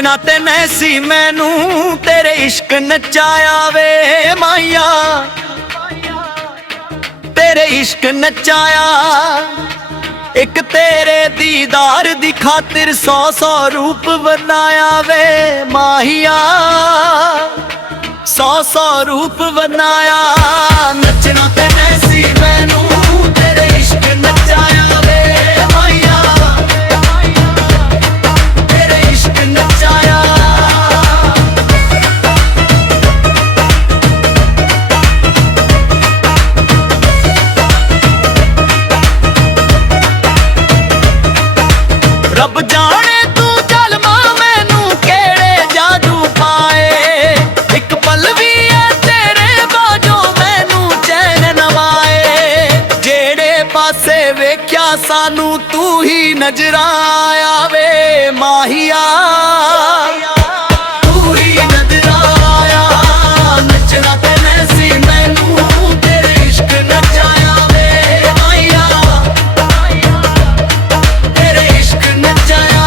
नचना ते नैसी मैनू तेरे इश्क नचाया वे माइया, तेरे इश्क नचाया। एक तेरे दीदार दी खातिर 100 रूप बनाया वे माहिया, 100 रूप बनाया। नचना ते नैसी मैनू तेरे इश्क नचाया वे माहिया, तेरे इश्क नचाया। रब जाने तू जलमा मैनू केड़े जादू पाए, एक पल भी है तेरे बाजो मैनू चैन नवाए। जेड़े पासे वेख्या सानू तू ही नजर आया वे माहिया, तू ही नजर आया। नचना ते नैसी मैनू तेरे इश्क नचाया वे माहिया, तेरे इश्क नचाया।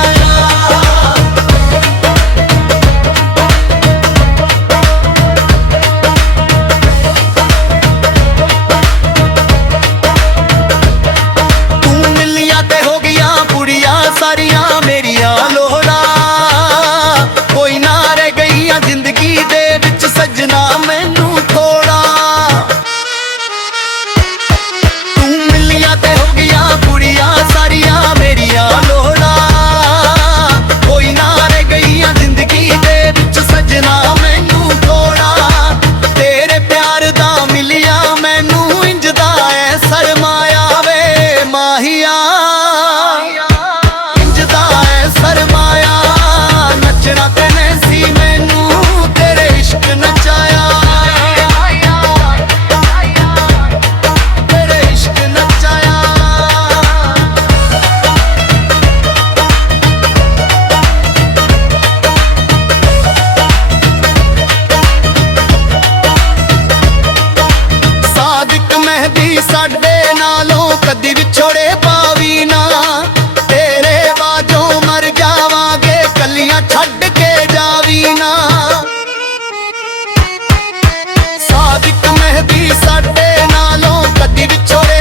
तू मिलिया ते हो गया पुड़िया सारिया मेरिया लोड़ा, कोई ना रह गईया जिंदगी दे विच सजना मैनू थोड़ा। तू मिलिया ते हो गया पुड़िया सारिया मेरिया लोड़ा, कोई ना रह गईया जिंदगी दे विच सजना मैनू थोड़ा। तेरे प्यार दा मिलिया मैनू इंजदा ऐ सरमाया वे माहिया, इंजदा ऐ सरमाया। नचना ते नैसी मैनू तेरे इश्क नचाया, तेरे इश्क नचाया। सादिक मेहदी साडे नालों कदी विछोड़े पावी ना, तेरे बाजों मर जावांगे कलियां छड्ड के जावी ना। सादिक मेहदी साडे नालों कदी विछोड़े